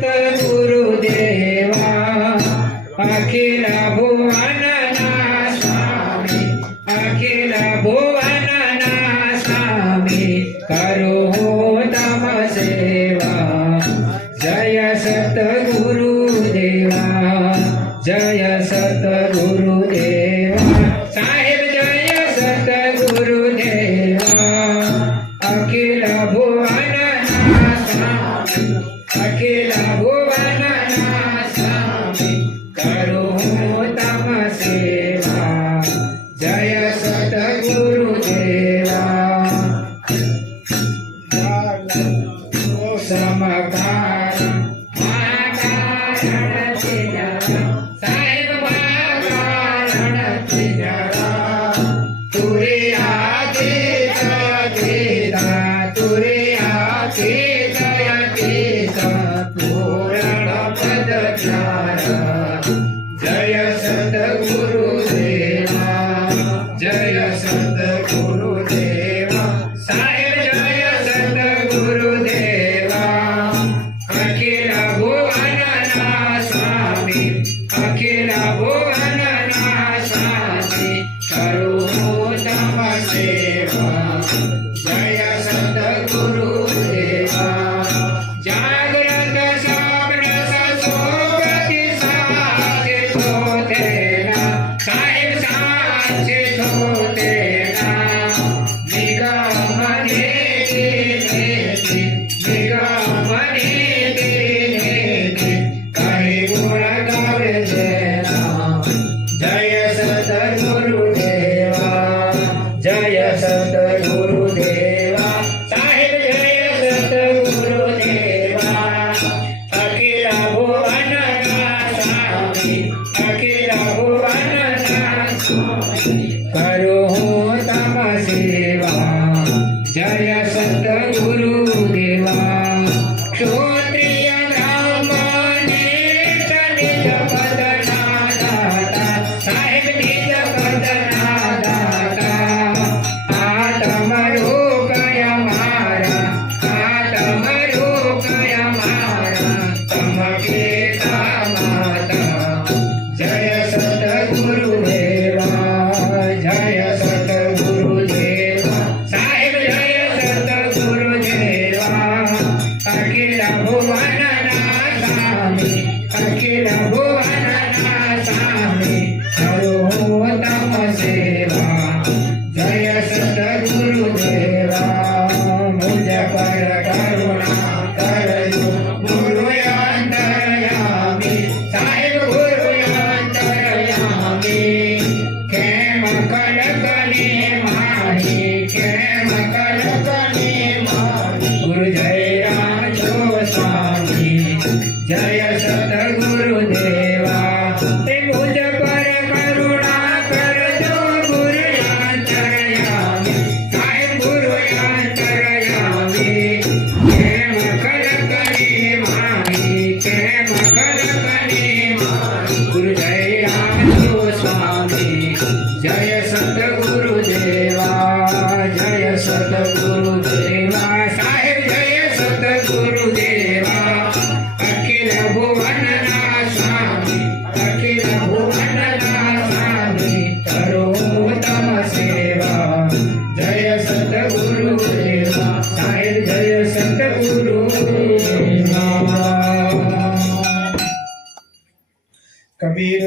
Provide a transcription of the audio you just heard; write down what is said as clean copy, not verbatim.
गुरुदेवा अखिल भुवन स्वामी अखिल भुवन स्वामी करो तम सेवा जय सतगुरुदेवा जय सतगुरुदेवा साहेब जय सतगुरुदेवा अखिल भुवन स्वामी अखिल भुवन स्वामी करो तम सेवा जय सतगुरुदेवा समकार साहेब महाकारण तुरे आगे जयतेता तुरे आगे जयतेता पूर्ण पद जय सतगुरुदेवा जय सतगुरुदेवा साहेब जय सतगुरुदेवा अखिल भुवन स्वामी अखिल भुवन स्वामी करो तम सेवा जय सतगुरुदेवा जागृत स्वप्न सोबती साचे होतेना साहेब साचे होतेना निगमने दिनेती निगमने दिनेती काही गुण गावे देना जय सतगुरुदेवा जय सतगुरुदेवा साहेब जय सतगुरुदेवा अखिल भुवन स्वामी अखिल भुवन स्वामी करो तम सेवा जय सतगुरुदेवा क्षत्रिय ब्राह्मणे निज पदना दाता साहेब निज पदना दाता आत्म रोकय मारा आत्म रोकय मारा तमके माता जय सतगुरुदेवा जय सतगुरुदेवा साहेब जय सतगुरुदेवा अखिल भुवन स्वामी अखिल भुवन स्वामी करो तम सेवा जय सतगुरुदेवा मुझ पर करुणा करयो गुरु अंतर्यामी साहेब गुरु अंतर्यामी खेम कलकने माही खेम कलकने माही गुरु जय राम जो स्वामी जय सतगुरुदेवा ते मुझ पर करुणा करजो गुरु अंतर्यामी साहेब गुरु अंतर्यामी खेम कलकने माही खेम कलकने माही गुरु जय राम जो स्वामी जय सतगुरुदेवा जय सतगुरुदेवा साहेब जय सतगुरुदेवा अखिल भुवन स्वामी अखिल भुवन स्वामी करो तम सेवा जय सतगुरुदेवा साहेब जय सतगुरुदेवा कबीर